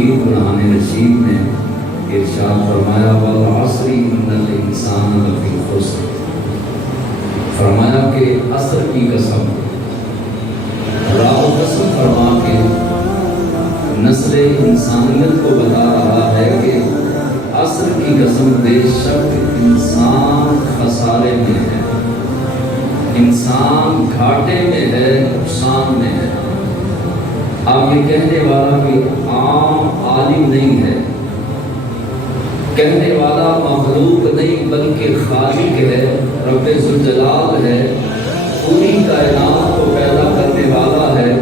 مجید قرآن رشید نے ارشاد فرمایا والعصر ان الانسان لفی خسر، فرمایا کہ عصر کی قسم، رب قسم فرما کے نسل انسانیت کو بتا رہا ہے کہ عصر کی قسم بے شک انسان خسارے میں ہے، انسان گھاٹے میں ہے، نقصان میں ہے۔ اب یہ کہنے والا کہ عام عالم نہیں ہے، کہنے والا مخلوق نہیں بلکہ خالق ہے، رب ذوالجلال ہے، پوری کائنات کو پیدا کرنے والا ہے،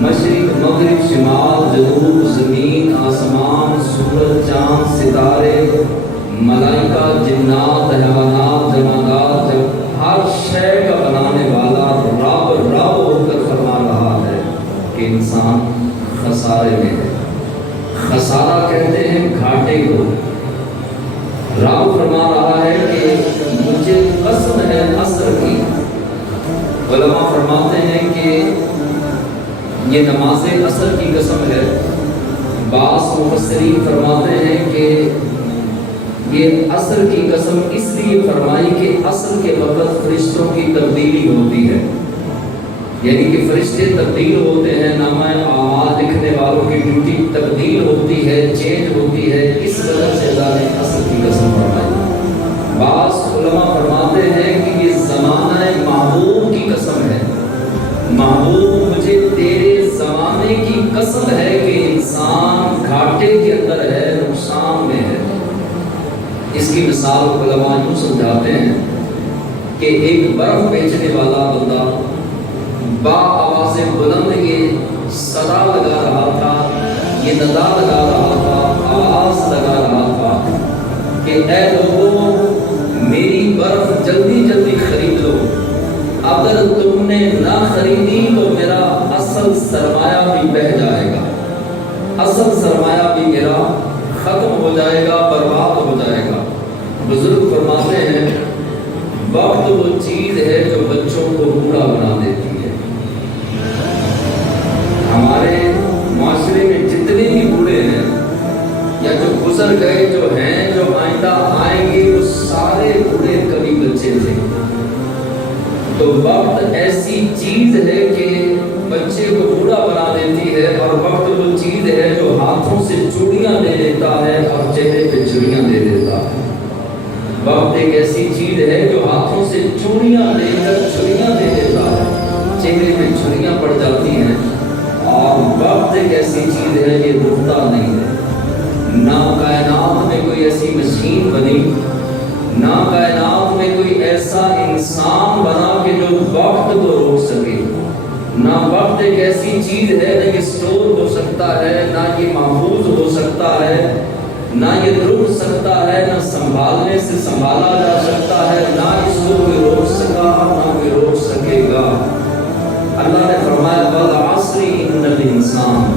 مشرق مغرب شمال جنوب زمین آسمان سورج چاند ستارے ملائکہ جنات حیوانات جمادات ہر شے کا بنانے والا رب ہو کر فرما رہا ہے کہ انسان خسارے میں ہے۔ خسارہ کہتے ہیں گھاٹے کو۔ رب فرما رہا ہے کہ مجھے قسم ہے عصر کی۔ علماء فرماتے ہیں کہ یہ نماز عصر کی قسم ہے۔ بعض مفسرین فرماتے ہیں کہ یہ عصر کی قسم اس لیے فرمائی کہ عصر کے وقت فرشتوں کی تبدیلی ہوتی ہے، یعنی کہ فرشتے تبدیل ہوتے ہیں، نامہ اعمال لکھنے والوں کی ڈیوٹی تبدیل ہوتی ہے، چینج ہوتی ہے، اس وجہ سے اللہ نے عصر کی قسم فرمائی۔ بعض علماء فرماتے ہیں کہ یہ زمانہ محبوب کی قسم ہے، محبوب مجھے تیرے زمانے کی قسم ہے کہ انسان گھاٹے کے اندر ہے، نقصان میں ہے۔ اس کی مثال علماء یوں سمجھاتے ہیں کہ ایک برف بیچنے والا بندہ با آواز بلند یہ صدا لگا رہا تھا، یہ ندا لگا رہا تھا، آواز لگا رہا تھا کہ اے لوگوں میری برف جلدی جلدی خرید لو، اگر تم نے نہ خریدی تو میرا اصل سرمایہ بھی بہہ جائے گا، اصل سرمایہ بھی میرا ختم ہو جائے گا، برباد ہو جائے گا۔ بزرگ فرماتے ہیں وقت وہ چیز ہے جو بچوں کو بوڑھا بنا دیتی ہے۔ ہمارے معاشرے میں جتنے بھی بوڑھے ہیں یا جو گزر گئے، جو ہیں، جو آئندہ آئیں گے، وہ سارے بوڑھے کبھی بچے تھے۔ تو وقت ایسی چیز ہے کہ بچے کو بوڑھا بنا دیتی ہے، اور وقت وہ چیز ہے جو ہاتھوں سے چوڑیاں دے دیتا ہے اور چہرے پہ چوڑیاں دے دیتا ہے۔ وقت ایک ایسی چیز ہے جو ہاتھوں سے چوڑیاں دے کر چھریاں دے دیتا ہے، چہرے پہ چھریاں پڑ جاتی ہیں۔ اور وقت ایک ایسی چیز ہے یہ رکتا نہیں ہے۔ نہ کائنات میں کوئی ایسی مشین بنی، نہ کائنات میں کوئی ایسا انسان بنا کہ جو وقت کو روک سکے۔ نہ وقت ایک ایسی چیز ہے نہ یہ سٹور ہو سکتا ہے، نہ یہ محفوظ ہو سکتا ہے، نہ یہ رک سکتا ہے، نہ سنبھالنے سے سنبھالا جا سکتا ہے، نہ اس کو کوئی روک سکا نہ کوئی روک سکے گا۔ اللہ نے فرمایا والعصر ان الانسان،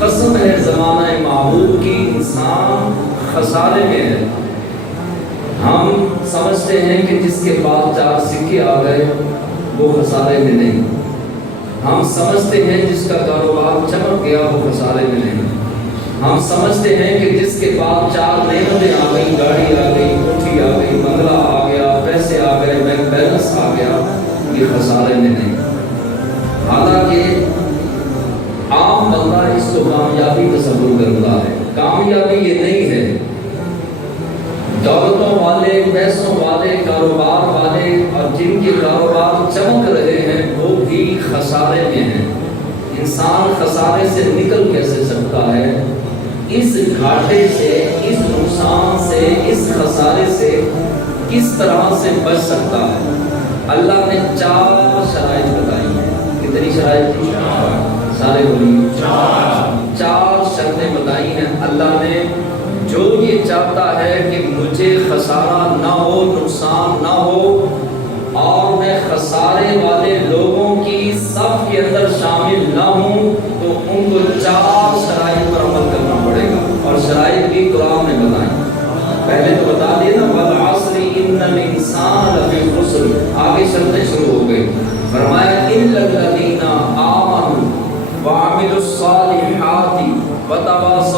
قسم ہے زمانہ محبوب کی، انسان خسارے میں ہے۔ ہم سمجھتے ہیں کہ جس کے پاس 4 سکے آ گئے وہ خسارے میں نہیں، ہم سمجھتے ہیں جس کا کاروبار چمک گیا وہ خسارے میں نہیں، ہم سمجھتے ہیں کہ جس کے پاس 4 نعمتیں آ گئی، گاڑی آ گئی، کوٹھی آ گئی، بنگلہ آ گیا، پیسے آ گئے، بینک بیلنس آ گیا، یہ خسارے میں نہیں۔ حالانکہ عام بندہ اس کو کامیابی تصور کرتا ہے، کامیابی یہ نہیں ہے۔ دولتوں والے، پیسوں والے، کاروبار والے اور جن کے کاروبار چمک رہے ہیں وہ بھی خسارے میں ہیں۔ انسان خسارے سے نکل کیسے سکتا ہے؟ اس گھاٹے سے، اس نقصان سے، اس خسارے سے کس طرح سے بچ سکتا ہے؟ اللہ نے 4 شرائط بتائی ہیں۔ کتنی شرائط تھی؟ سارے بولیے 4 شرطیں بتائی ہیں اللہ نے۔ جو یہ چاہتا ہے کہ مجھے خسارہ نہ ہو، نقصان نہ ہو، اور میں خسارے والے لوگوں کی صف کے اندر شامل نہ ہوں، تو ان کو 4 شرائط پر عمل کرنا پڑے گا، اور شرائط بھی قرآن نے بتائیں۔ پہلے تو بتا دیا نا والعصر ان الانسان لفی خسر، آگے شرطیں شروع ہو گئی۔ فرمایا الا الذین آمنوا وعملوا الصالحات وتواصوا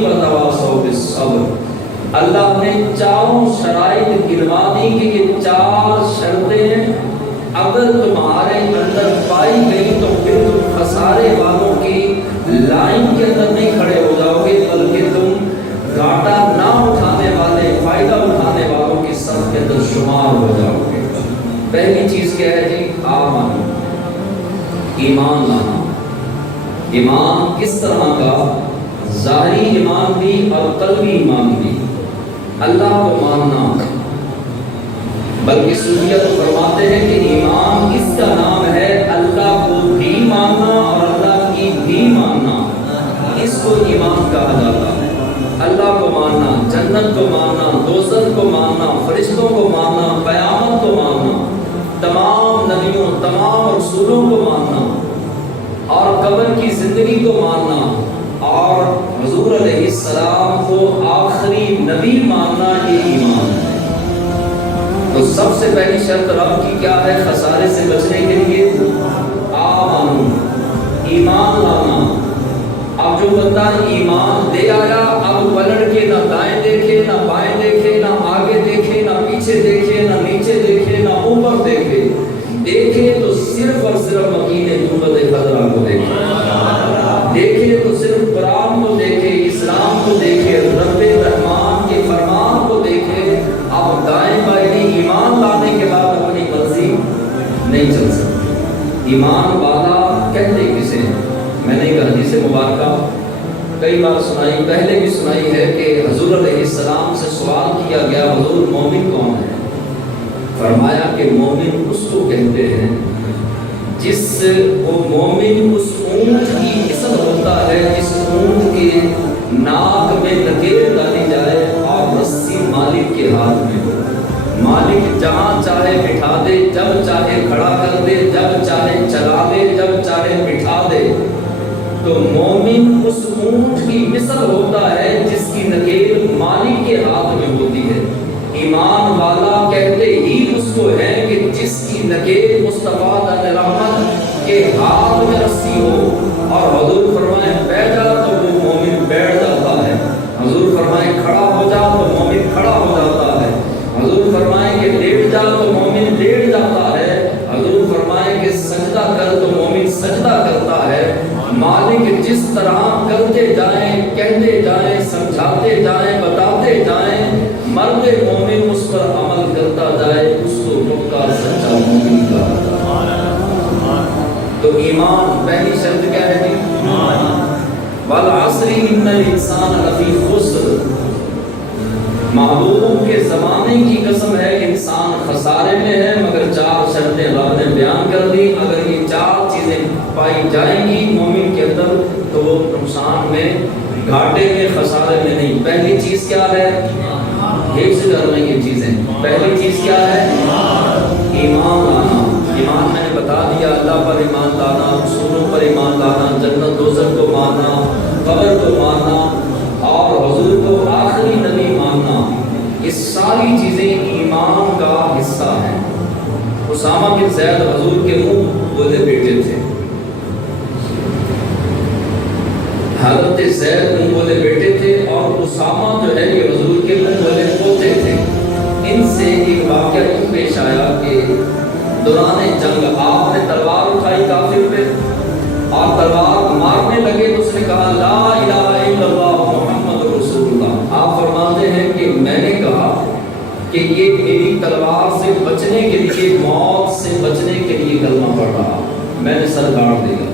وتواصوا بالصبر۔ اللہ نے چاروں شرائط گنوا دی کہ یہ چار شرطیں ہیں، اگر تمہارے اندر پائی گئی تو پھر تم خسارے والوں کی لائن کے اندر نہیں کھڑے ہو جاؤ گے، بلکہ تم گھاٹا نہ اٹھانے والے، فائدہ اٹھانے والوں کی صف کے اندر شمار ہو جاؤ گے۔ پہلی چیز کیا ہے جی؟ آمن، ایمان لانا۔ ایمان کس طرح کا؟ ظاہری ایمان بھی اور قلبی ایمان بھی۔ اللہ کو ماننا، بلکہ صوفیہ تو فرماتے ہیں کہ ایمان اس کا نام ہے اللہ کو بھی ماننا اور اللہ کی بھی ماننا، اس کو ایمان کہا جاتا ہے۔ اللہ کو ماننا، جنت کو ماننا، دوزخ کو ماننا، فرشتوں کو ماننا، قیامت کو ماننا، تمام نبیوں، تمام رسولوں کو ماننا، اور قبر کی زندگی کو ماننا، اور حضور علیہ السلام کو آخری نبی ماننا، یہ ایمان ہے۔ تو سب سے پہلی شرط رب کی کیا ہے خسارے سے بچنے کے لیے؟ آمن، ایمان لانا۔ اب جو بندہ ایمان لے آیا، اب پلٹ کے نہ دائیں دیکھے، نہ بائیں دیکھے، نہ آگے دیکھے، نہ پیچھے دیکھے، نہ نیچے دیکھے، نہ اوپر دیکھے، دیکھے تو صرف اور صرف مکین جنبد خضرا کو دیکھے، دیکھے تو صرف قرآن کو دیکھے، اسلام کو دیکھے، رب رحمان کے فرمان کو دیکھے۔ اب دائیں بائیں ایمان لانے کے بعد اپنی مرضی نہیں چل سکتی۔ ایمان والا کہتے کسے ہیں؟ میں نے ایک حدیث مبارکہ کئی بار سنائی، پہلے بھی سنائی ہے کہ حضور علیہ السلام سے سوال کیا گیا حضور مومن کون ہے؟ فرمایا کہ مومن اس کو کہتے ہیں جس وہ مومن اس اونٹ کی مثل ہوتا ہے جس اونٹ کے ناک میں لکیر ڈالی جائے اور رسی مالک کے ہاتھ میں ہو، مالک جہاں چاہے بٹھا دے، جب چاہے کھڑا کر دے، جب چاہے چلا دے، جب چاہے بٹھا دے۔ تو مومن اس اونٹ کی مثل ہوتا ہے جس کی نکیر مالک کے ہاتھ میں ہوتی ہے۔ ایمان والا کہتے ہی اس کو ہے کہ جس کی نکیر مصطفیٰ علیہ رحمت کے ہاتھ میں رسی ہو، اور حضور فرمائے بیٹھ جا تو وہ مومن بیٹھ جاتا ہے، حضور فرمائے کھڑا ہو جا تو مومن کھڑا ہو جاتا ہے، حضور فرمائے کہ لیٹ جا تو مومن لیٹ جاتا ہے، حضور فرمائے کہ سجدہ کر تو مومن سجدہ کرتا ہے۔ مالک جس طرح کرتے جائیں، کہتے جائیں، سمجھاتے جائیں، بتاتے جائیں، مرد مومن اس پر عمل کرتا جائے، اس کو پکا سچا مومن کہا جائے۔ تو ایمان پہلی شرط کیا ہے جی؟ والعصر ان الانسان لفی خسر، محبوب کے زمانے کی قسم ہے انسان خسارے میں ہے، مگر چار شرطیں رب نے بیان کر دی۔ اگر یہ چار چیزیں پائی جائیں گی مومن کے اندر تو وہ نقصان میں، گھاٹے میں، خسارے میں نہیں۔ پہلی چیز کیا ہے؟ حفظ کرنا یہ چیزیں۔ پہلی چیز کیا ہے؟ ایمان لانا۔ ایمان میں نے بتا دیا، اللہ پر ایمان لانا، رسولوں پر ایمان لانا، جنت دوزخ کو ماننا، قبر کو ماننا، اور حضور کو آخری نبی ماننا، یہ ساری چیزیں ایمان کا حصہ ہیں۔ اسامہ بن زید حضور کے منہ بولے بیٹے تھے، حضرت زید منہ بولے بیٹے تھے، اور اسامہ جو ہے یہ حضور کے منہ بولے پوتے تھے۔ ان سے ایک واقعہ یوں پیش آیا کہ دوران جنگ آپ نے تلوار اٹھائی کافر پہ، اور تلوار مارنے لگے تو اس نے کہا لا الہ الا اللہ محمد رسول اللہ۔ آپ فرماتے ہیں کہ میں نے کہا کہ یہ میری تلوار سے بچنے کے لیے، موت سے بچنے کے لیے کلمہ پڑھ رہا، میں نے سر کاٹ دیا۔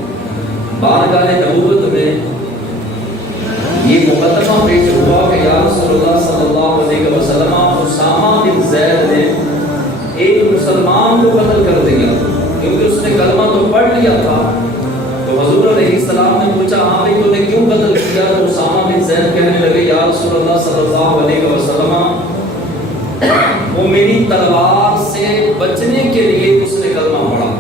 بارگاہ نبوت میں یہ مقدمہ پیش ہوا کہ یا رسول اللہ صلی اللہ علیہ وسلم، اسامہ بن زید نے ایک مسلمان کو قتل کر دیا، کیونکہ اس نے کلمہ تو پڑھ لیا تھا۔ تو حضور علیہ السلام نے پوچھا ہاں بھائی تو نے کیوں قتل کیا؟ تو اسامہ بن زید کہنے لگے یا رسول اللہ صلی اللہ علیہ وسلم، وہ میری تلوار سے بچنے کے لیے اس نے کلمہ پڑھا۔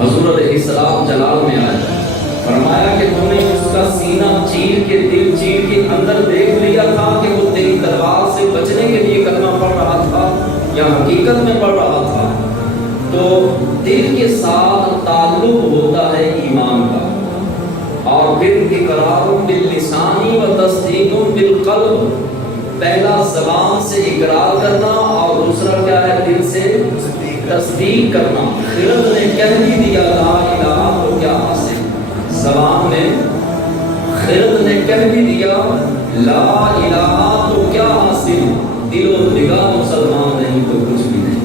حضور علیہ السلام جلال میں آئے، فرمایا کہ تم نے اس کا سینہ چیر کے، دل چیر کے اندر دیکھ لیا تھا کہ وہ تیری تلوار سے بچنے کے لیے کلمہ پڑھ رہا تھا یا حقیقت میں پڑھ رہا تھا؟ تو دل کے ساتھ تعلق ہوتا ہے ایمان کا، اور اور پھر اقرار باللسانی و تصدیق بالقلب، پہلا زبان سے اقرار کرنا اور دوسرا کیا ہے؟ دل سے تصدیق کرنا۔ خرد نے کہہ بھی دیا لا الہ تو کیا حاصل، زبان میں خرد نے کہہ بھی دیا لا الہ تو کیا حاصل، دل و نگاہ مسلمان نہیں تو کچھ بھی نہیں۔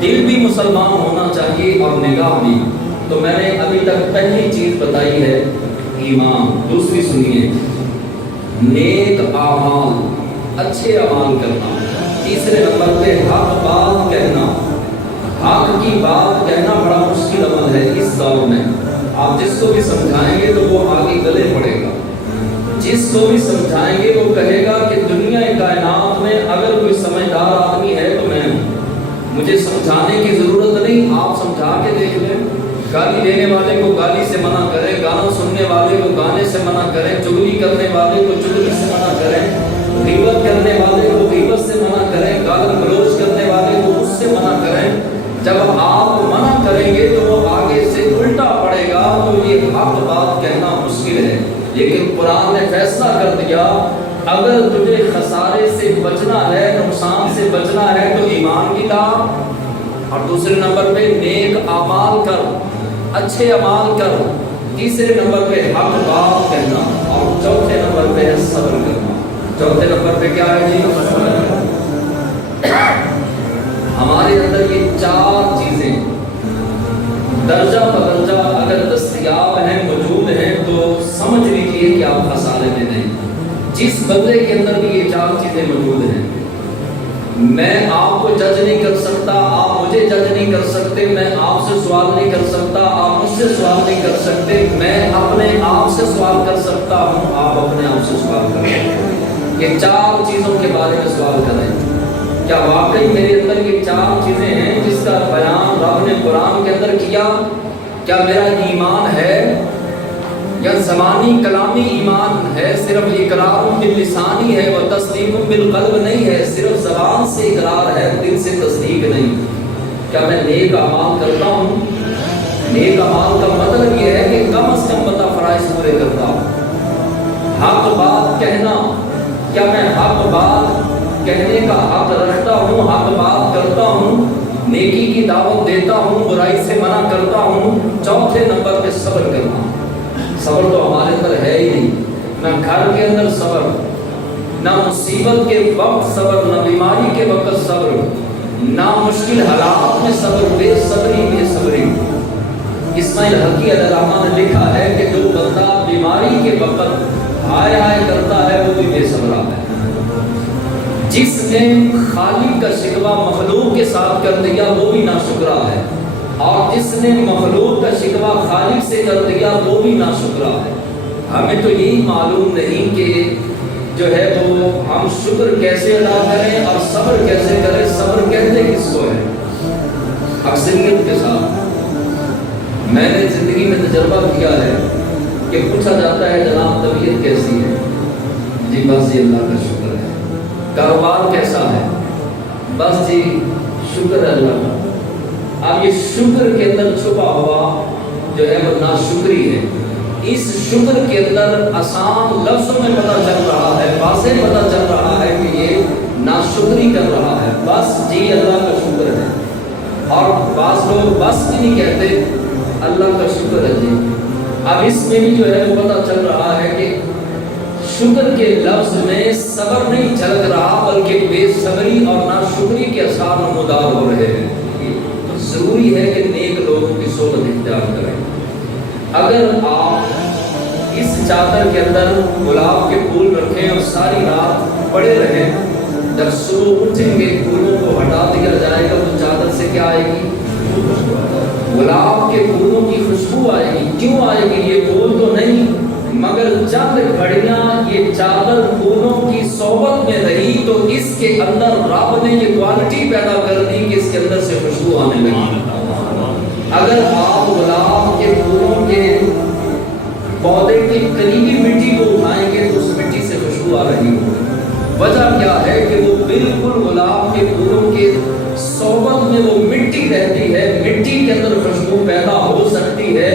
دل بھی مسلمان ہونا چاہیے اور نگاہ بھی۔ تو میں نے ابھی تک پہلی چیز بتائی ہے ایمان، دوسری سنیے نیک اعمال، اچھے اعمال کرنا، تیسرے نمبر پہ حق بات کہنا۔ حق کی بات کہنا بڑا مشکل عمل ہے اس دور میں۔ آپ جس کو بھی سمجھائیں گے تو وہ آگے گلے پڑے گا، جس کو بھی سمجھائیں گے وہ کہے گا کہ دنیا کائنات میں اگر کوئی سمجھدار آدمی ہے تو میں ہوں، مجھے سمجھانے کی ضرورت نہیں، آپ سمجھا کے دیکھ لیں۔ گالی دینے والے کو گالی سے منع کریں، گانا سننے والے کو گانے سے منع کریں، چغلی کرنے والے کو چغلی سے منع کریں، غیبت کرنے والے کو غیبت سے منع کریں، گالی گلوچ کرنے والے کو اس سے منع کریں۔ جب آپ منع کریں گے تو وہ آگے سے الٹا پڑے گا، تو یہ حق بات کہنا مشکل ہے۔ لیکن قرآن نے فیصلہ کر دیا اگر تجھے خسارے سے بچنا ہے، نقصان سے بچنا ہے تو ایمان کی لا، اور دوسرے نمبر پہ نیک اعمال کر، اچھے اعمال کر، تیسرے نمبر پہ حق بات کہنا، اور چوتھے نمبر پہ ہے صبر کرنا۔ چوتھے نمبر پہ کیا ہے جی؟ ہمارے اندر یہ چار چیزیں درجہ بدرجہ اگر دستیاب ہیں، موجود ہیں، تو سمجھ لیجیے کہ آپ خسارے میں نہیں۔ جس بندے کے اندر بھی یہ چار چیزیں موجود ہیں، میں آپ کو جج نہیں کر سکتا، آپ مجھے جج نہیں کر سکتے، میں آپ سے سوال نہیں کر سکتا، آپ مجھ سے سوال نہیں کر سکتے، میں اپنے آپ سے سوال کر سکتا ہوں، آپ اپنے آپ سے سوال کر سکتے ہیں۔ یہ چار چیزوں کے بارے میں سوال کریں، کیا واقعی میرے اندر یہ چار چیزیں ہیں جس کا بیان رب نے قرآن کے اندر کیا؟ کیا میرا ایمان ہے یا زبانی کلامی ایمان ہے، صرف اقرار باللسانی ہے و تصدیق بالقلب نہیں ہے، صرف زبان سے اقرار ہے، دل سے تصدیق نہیں؟ کیا میں نیک اعمال کرتا ہوں؟ نیک اعمال کا مطلب یہ ہے کہ کم از کم بندہ فرائض پورے کرتا ہوں۔ حق بات کہنا، کیا میں حق بات کہنے کا حق رکھتا ہوں، حق بات کرتا ہوں، نیکی کی دعوت دیتا ہوں، برائی سے منع کرتا ہوں؟ چوتھے نمبر پہ صبر کرنا۔ صبر تو ہمارے اندر ہے ہی نہیں، نہ گھر کے اندر صبر، نہ مصیبت کے وقت صبر، نہ بیماری کے وقت صبر، نہ مشکل حالات میں صبر، بے صبری بے صبری۔ اسماعیل حقی علیہ الرحمہ نے لکھا ہے کہ جو بندہ بیماری کے وقت ہائے ہائے کرتا ہے وہ بھی بے صبر ہے۔ جس نے خالق کا شکوہ مخلوق کے ساتھ کر دیا وہ بھی ناشکرا ہے، اور جس نے مخلوق کا شکوہ خالق سے کر دیا وہ بھی ناشکرا ہے۔ ہمیں تو یہی معلوم نہیں کہ جو ہے وہ ہم شکر کیسے ادا کریں اور صبر کیسے کریں۔ صبر کہتے کس کو ہے؟ اکثریت کے ساتھ میں نے زندگی میں تجربہ کیا ہے کہ پوچھا جاتا ہے جناب طبیعت کیسی ہے؟ جی بس جی اللہ کا شکر ہے۔ کاروبار کیسا ہے؟ بس جی شکر ہے اللہ کا۔ اب یہ شکر کے اندر چھپا ہوا جو ہے وہ ناشکری ہے۔ اس شکر کے اندر آسان لفظوں میں پتہ چل رہا ہے، واضح پتہ چل رہا ہے کہ یہ ناشکری کر رہا ہے۔ بس جی اللہ کا شکر ہے، اور بعض لوگ بس بھی نہیں کہتے، اللہ کا شکر ہے جی۔ اب اس میں بھی جو ہے وہ پتہ چل رہا ہے کہ شکر کے لفظ میں صبر نہیں جھلک رہا بلکہ بے صبری اور ناشکری کے اثار نمودار ہو رہے ہیں۔ تو ضروری ہے کہ نیک لوگوں کی صحبت اختیار کریں۔ اگر آپ اس چادر کے اندر گلاب کے پھول رکھیں اور ساری رات پڑے رہیں، جب صبح اٹھیں گے پھولوں کو ہٹا دیا جائے گا تو چادر سے کیا آئے گی؟ گلاب کے پھولوں کی خوشبو آئے گی۔ کیوں آئے گی؟ یہ پھول تو نہیں، مگر چند گھڑیاں یہ چادر پھولوں کی صحبت میں رہی تو اس کے اندر رب نے یہ کوالٹی پیدا کر دی کہ اس کے اندر سے خوشبو آنے لگی۔ اگر آپ گلاب کے پھولوں کے پودے کی قریبی مٹی کو اٹھائیں گے تو اس مٹی سے خوشبو آ رہی ہوگی۔ وجہ کیا ہے کہ وہ بالکل گلاب کے پھولوں کے صحبت میں وہ مٹی رہتی ہے، مٹی کے اندر خوشبو پیدا ہو سکتی ہے،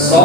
100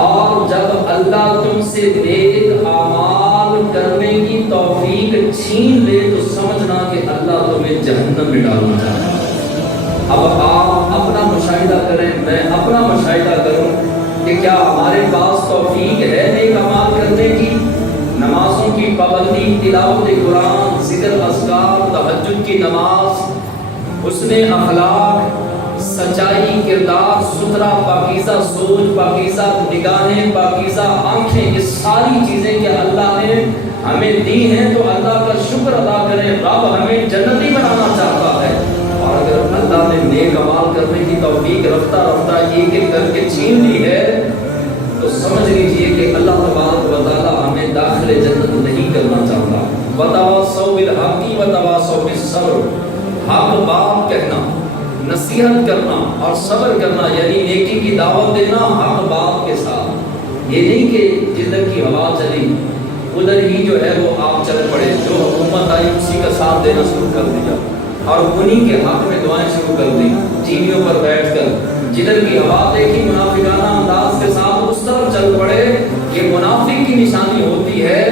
اور جب اللہ تم سے نیک اعمال کرنے کی توفیق چھین لے تو سمجھنا کہ اللہ تمہیں جہنم میں ڈالنا چاہتا ہے۔ اب آپ اپنا مشاہدہ کریں، میں اپنا مشاہدہ کروں کہ کیا ہمارے پاس توفیق ہے نیک اعمال کرنے کی؟ نمازوں کی پابندی، تلاوت قرآن، ذکر اذکار، تہجد کی نماز، حسن اخلاق، سچائی کردار، ستھرا پاکیزہ سوچ، پاکیزہ نگاہیں، پاکیزہ آنکھیں، یہ ساری چیزیں کہ اللہ نے ہمیں دی ہیں تو اللہ کا شکر ادا کریں۔ رب ہمیں جنتی بنانا چاہتا ہے، اور اگر اللہ نے نیک اعمال کرنے کی توفیق رفتہ رفتہ ایک ایک کر کے چھین لی ہے تو سمجھ لیجئے کہ اللہ تبارک و تعالی ہمیں داخل جنت نہیں کرنا چاہتا۔ وتواصوا بالحق وتواصوا بالصبر، حق بات کہنا، نصیحت کرنا اور صبر کرنا، یعنی نیکی کی دعوت دینا حق بات کے ساتھ۔ یہ نہیں کہ جدھر کی ہوا چلی ادھر ہی جو ہے وہ آپ چل پڑے، جو حکومت آئی اسی کا ساتھ دینا شروع کر دیا اور انہی کے حق میں دعائیں شروع کر دی، ٹی ویوں پر بیٹھ کر جدھر کی ہوا دیکھی منافقانہ انداز کے ساتھ اس طرف چل پڑے۔ یہ منافق کی نشانی ہوتی ہے۔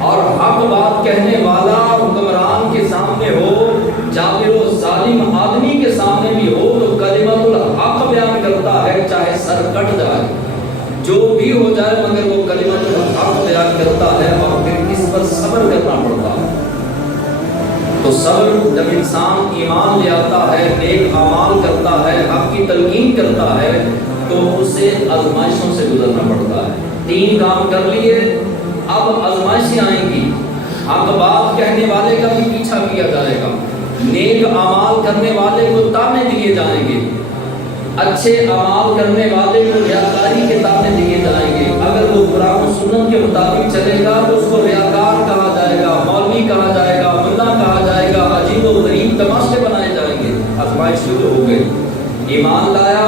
اور حق بات کہنے والا حکمران کے سامنے ہو، جابر و ظالم آدمی کے سامنے بھی ہو تو کلمۃ الحق بیان کرتا ہے، چاہے سر کٹ جائے، جو بھی ہو جائے، مگر وہ کلمۃ الحق بیان کرتا ہے اور پھر اس پر صبر کرنا پڑتا ہے۔ تو صبر جب انسان ایمان لے آتا ہے، نیک اعمال کرتا ہے، حق کی تلقین کرتا ہے تو اسے آزمائشوں سے گزرنا پڑتا ہے۔ 3 کام کر لیے، اب آزمائشیں آئیں گی، حق بات کہنے والے کا بھی پیچھا کیا جائے گا، نیک اعمال کرنے والے کو تانے دیے جائیں گے، اچھے اعمال کرنے والے کو ریاکاری کے تانے دیے جائیں گے۔ اگر وہ قرآن و سنت کے مطابق چلے گا تو اس کو ریاکار کہا جائے گا، مولوی کہا جائے گا، ملا کہا جائے گا، عجیب و غریب تماشے بنائے جائیں گے۔ آزمائش شروع ہو گئی، ایمان لایا،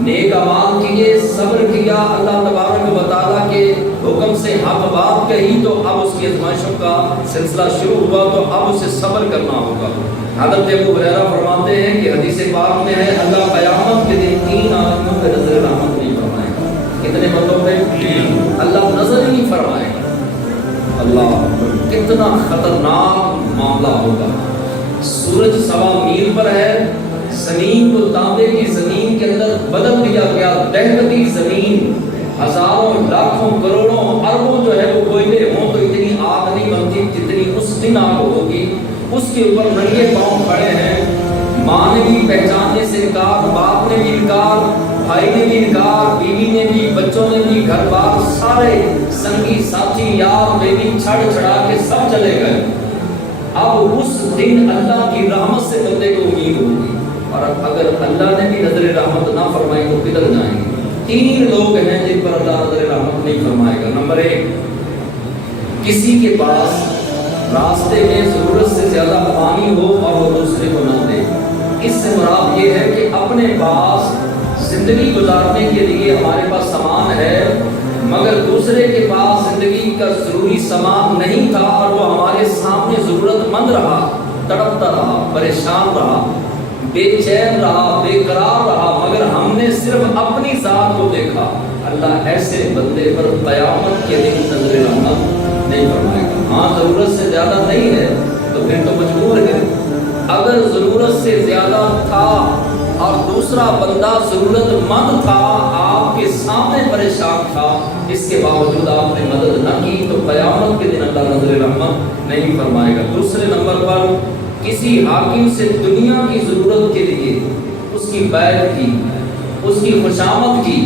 نیک اعمال کیے، صبر کیا، اللہ تبارک و تعالیٰ کے حکم سے حق بات کہی تو اب اس کی آزمائشوں کا سلسلہ شروع ہوا تو اب اسے صبر کرنا ہوگا۔ حضرت ابو ہریرہ فرماتے ہیں کہ حدیث پاک میں ہے اللہ قیامت کے دن 3 آدمیوں پہ نظر رحمت نہیں فرمائے گا۔ کتنے بندوں پہ؟ اللہ نظر ہی نہیں فرمائے گا۔ اللہ کتنا خطرناک معاملہ ہوگا۔ سورج 1.25 میل پر ہے، زمین کو تانبے کی زمین کے اندر بدل دیا گیا، دہکتی زمین، ہزاروں لاکھوں کروڑوں اربوں جو ہے وہ کوئلے ہوں تو اتنی آگ نہیں بنتی جتنی اس دن آگ ہوگی۔ اس کے اوپر ننگے پاؤں کھڑے ہیں، ماں نے بھی پہچاننے سے انکار، باپ نے بھی انکار، بھائی نے بھی انکار، بیوی نے بھی، بچوں نے بھی، گھر بار سارے سنگی ساتھی یار بیوی چھڑ چھڑا کے سب چلے گئے۔ اب اس دن اللہ کی رحمت سے بندے کو امید ہوگی، اور اگر اللہ نے بھی نظر رحمت نہ فرمائی تو کدھر جائیں گے؟ 3 لوگ ہیں جن پر اللہ نظر رحمت نہیں فرمائے گا۔ نمبر 1، کسی کے پاس راستے میں ضرورت سے زیادہ پانی ہو اور وہ دوسرے کو نہ دے۔ اس سے مراد یہ ہے کہ اپنے پاس زندگی گزارنے کے لیے ہمارے پاس سامان ہے مگر دوسرے کے پاس زندگی کا ضروری سامان نہیں تھا اور وہ ہمارے سامنے ضرورت مند رہا، تڑپتا رہا، پریشان رہا، بے چین رہا، بے قرار رہا، مگر ہم نے صرف اپنی ذات کو دیکھا۔ اللہ ایسے بندے پر قیامت کے دن نظر رحمت نہیں فرمائے گا۔ ہاں ضرورت سے زیادہ نہیں ہے تو پھر تو مجبور ہے۔ اگر ضرورت سے زیادہ تھا اور دوسرا بندہ ضرورت مند تھا، آپ کے سامنے پریشان تھا، اس کے باوجود آپ نے مدد نہ کی تو قیامت کے دن اللہ نظر رحمت نہیں فرمائے گا۔ دوسرے نمبر پر کسی حاکم سے دنیا کی ضرورت کے لیے اس کی بیعت کی، اس کی خوشامد کی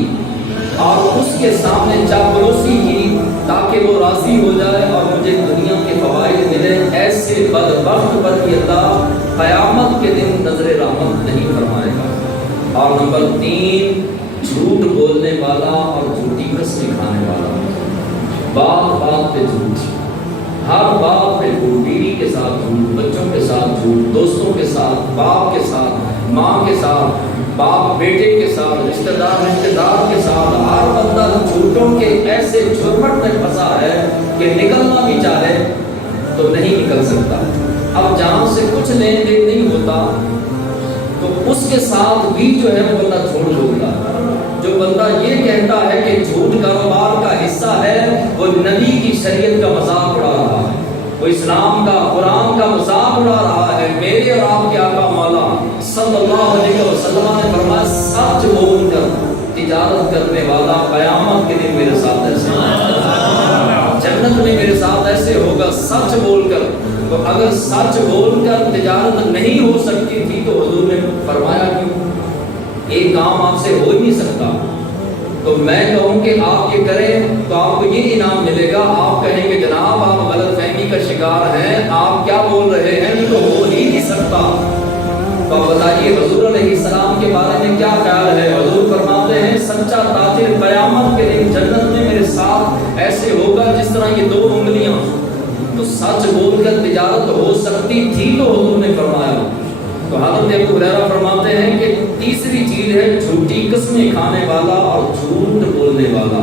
اور اس کے سامنے چاپلوسی کی تاکہ وہ راضی ہو جائے اور مجھے دنیا کے فوائد ملے، ایسے بدبخت پر بھی اللہ قیامت کے دن نظر رحمت نہیں فرمائے گا۔ اور نمبر 3، جھوٹ بولنے والا اور جھوٹی قسمیں کھانے والا، بات بات پہ جھوٹ، ہر بات پہ جھوٹ، بیوی کے ساتھ جھوٹ، بچوں کے ساتھ جھوٹ، دوستوں کے ساتھ، باپ کے ساتھ، ماں کے ساتھ، باپ بیٹے کے ساتھ، رشتہ دار کے ساتھ، ہر بندہ جھوٹوں کے ایسے جھرمٹ میں پھنسا ہے کہ نکلنا بھی چاہے تو نہیں نکل سکتا۔ اب جہاں سے کچھ لین دین نہیں ہوتا تو اس کے ساتھ بھی جو ہے وہ بندہ چھوڑ چھوڑتا، جو بندہ یہ کہتا ہے کہ جھوٹ کاروبار کا حصہ ہے، وہ نبی کی شریعت کا مذاق اڑا رہا ہے، وہ اسلام کا قرآن کا مذاق اڑا رہا ہے۔ میرے اور آپ کے آقا مولا صلی اللہ علیہ وسلم نے فرمایا سچ بول کر تجارت کرنے والا قیامت کے دن میرے ساتھ ایسے ہوگا، جنت میں میرے ساتھ ایسے ہوگا سچ بول کر۔ تو اگر سچ بول کر تجارت نہیں ہو سکتی تھی تو حضور نے فرمایا کیوں؟ ایک کام آپ سے ہو ہی نہیں سکتا، تو میں کہوں کہ آپ یہ کریں تو آپ کو یہ انعام ملے گا۔ آپ کہیں کہ جناب آپ غلط فہمی کا شکار ہیں، آپ کیا بول رہے ہیں، یہ تو ہو ہی نہیں سکتا۔ تو آپ بتائیے حضور علیہ السلام کے بارے میں کیا خیال ہے؟ حضور فرماتے ہیں سچا تاجر قیامت کے دن جنت میں میرے ساتھ ایسے ہوگا جس طرح یہ 2 انگلیاں۔ تو سچ بول کر تجارت ہو سکتی تھی تو حضور نے فرمایا۔ تو حضرت ابو ہریرہ فرماتے ہیں کہ تیسری چیز ہے جھوٹی قسمیں کھانے والا اور جھوٹ بولنے والا۔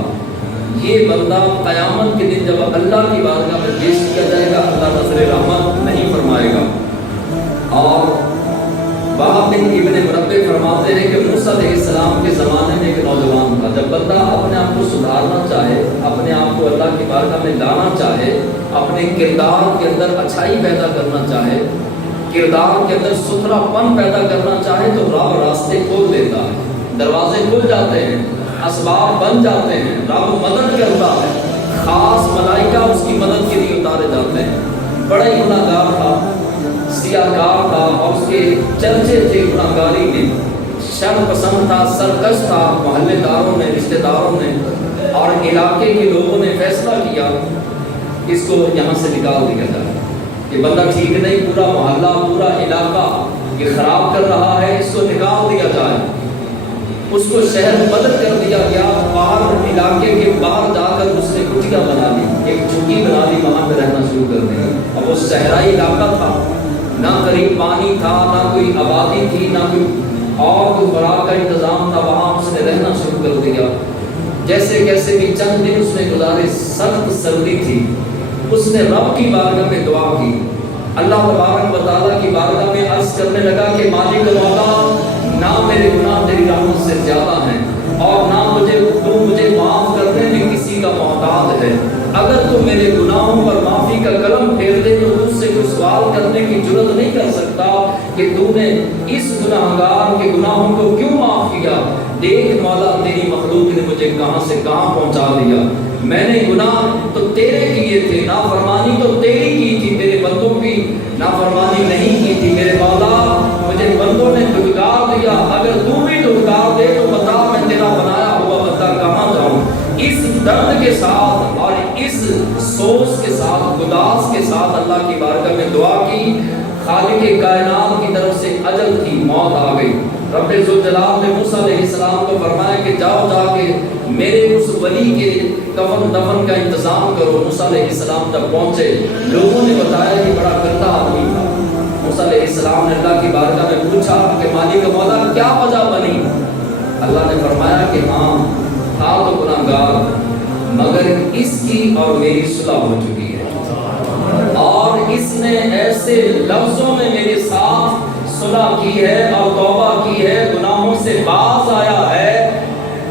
یہ بندہ قیامت کے دن جب اللہ کی بارگاہ میں پیش کیا جائے گا اللہ نظر رحمت نہیں فرمائے گا۔ اور وہاب بن ابن مربع فرماتے ہیں کہ موسیٰ علیہ السلام کے زمانے میں ایک نوجوان تھا، جب بندہ اپنے آپ کو سدھارنا چاہے، اپنے آپ کو اللہ کی بارگاہ میں لانا چاہے، اپنے کردار کے اندر اچھائی پیدا کرنا چاہے، کردار کے اندر ستھرا پن پیدا کرنا چاہے تو رب راستے کھول دیتا ہے، دروازے کھل جاتے ہیں، اسباب بن جاتے ہیں، رب مدد کرتا ہے، خاص ملائکہ اس کی مدد کے لیے اتارے جاتے ہیں۔ بڑا ہی گناہگار تھا، سیاہکار تھا اور اس کے چرچے تھے گناہگاری میں، شر پسند تھا، سرکش تھا۔ محلے داروں نے، رشتہ داروں نے اور علاقے کے لوگوں نے فیصلہ کیا اس کو یہاں سے نکال دیا جائے، یہ بندہ ٹھیک نہیں، پورا محلہ پورا علاقہ یہ خراب کر رہا ہے، اس کو نکال دیا جائے۔ اس کو شہر بدل کر دیا گیا، باہر علاقے کے باہر جا کر اس نے کٹیا بنا لی، ایک جھوٹی بنا لی، وہاں پہ رہنا شروع کر دیا۔ اب وہ صحرائی علاقہ تھا، نہ قریب پانی تھا، نہ کوئی آبادی تھی، نہ کوئی اور کوئی خوراک کا انتظام تھا، وہاں اس نے رہنا شروع کر دیا۔ جیسے کیسے بھی چند دن اس نے گزارے، سخت سردی تھی، اس نے رب کی بارگاہ میں دعا کی، اللہ تبارک و تعالیٰ کی بارگاہ میں عرض کرنے لگا کہ مالک مولا، نہ میرے گناہ تیری رحمت سے زیادہ ہیں اور نہ مجھے معاف کرنے میں کسی کا محتاج ہے۔ اگر تو میرے گناہوں پر معافی کا قلم پھیر دے تو تجھ سے کوئی سوال کرنے کی جرت نہیں کر سکتا کہ تو نے اس گناہگار کے گناہوں کو کیوں معاف کیا۔ دیکھ مولا تیری مخلوق نے مجھے کہاں سے کہاں پہنچا دیا، میں نے گناہ تو تیرے کیے تھے، نافرمانی تو تیری کی تھی، تیرے بندوں کی نافرمانی نہیں کی تھی۔ میرے مولا مجھے بندوں نے دھتکار دیا، اگر تو بھی دھتکار دے تو بتا میں تیرا بنایا ہوا بندہ کہاں جاؤں۔ اس درد کے ساتھ اور اس سوچ کے ساتھ، گداس کے ساتھ اللہ کی بارگاہ میں دعا کی، خالق کائنات کی طرف سے اجل کی موت آ گئی۔ رب ذوالجلال نے موسیٰ علیہ السلام کو فرمایا کہ جاؤ جا کے میرے اس ولی کے کفن دفن کا انتظام کرو۔ موسیٰ علیہ السلام جب پہنچے، لوگوں نے بتایا کہ بڑا گندا آدمی تھا۔ موسیٰ علیہ السلام نے اللہ کی بارگاہ میں پوچھا کہ مالک مولا کیا وجہ بنی؟ اللہ نے فرمایا کہ ہاں تھا تو گناہگار، مگر اس کی اور میری صلح ہو چکی ہے اور اس نے ایسے لفظوں میں میرے ساتھ صلح کی ہے اور توبہ کی ہے، گناہوں سے باز آیا ہے۔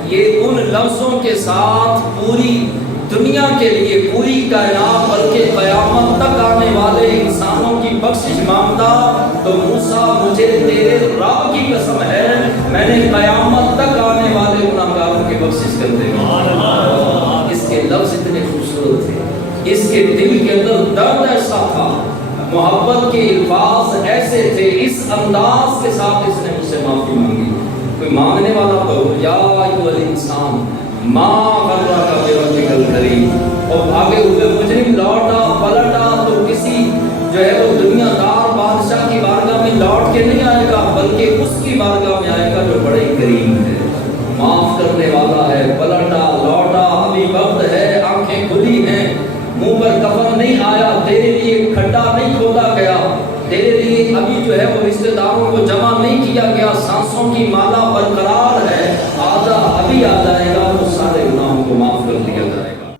یہ ان لفظوں کے ساتھ پوری دنیا کے لیے، پوری کائنات بلکہ قیامت تک آنے والے انسانوں کی بخشش مانگتا تو موسیٰ مجھے تیرے رب کی قسم ہے میں نے قیامت تک آنے والے گناہگاروں کی بخشش کر دے گا۔ اس کے لفظ اتنے خوبصورت تھے، اس کے دل کے اندر درد ایسا تھا، محبت کے الفاظ ایسے تھے، اس انداز کے ساتھ اس نے مجھ سے معافی مانگی۔ کوئی مانگنے والا تو یا ایھا الانسان ما غرک بربک الکریم، اور بھاگے ہوئے مجرم لوٹا پلٹا تو کسی جو ہے وہ دنیا دار بادشاہ کی بارگاہ میں لوٹ کے نہیں آئے گا، بلکہ اس کی بارگاہ میں آئے گا جو بڑے کریم ہے، معاف کرنے والا ہے۔ پلٹا لوٹا، ابھی وقت ہے، آنکھیں کھلی ہیں، منہ پر کفن نہیں آیا، تیرے لیے کھڈا نہیں کھودا گیا، تیرے لیے ابھی جو ہے وہ رشتہ داروں کو جمع نہیں کیا گیا، سانسوں کی مالا برقرار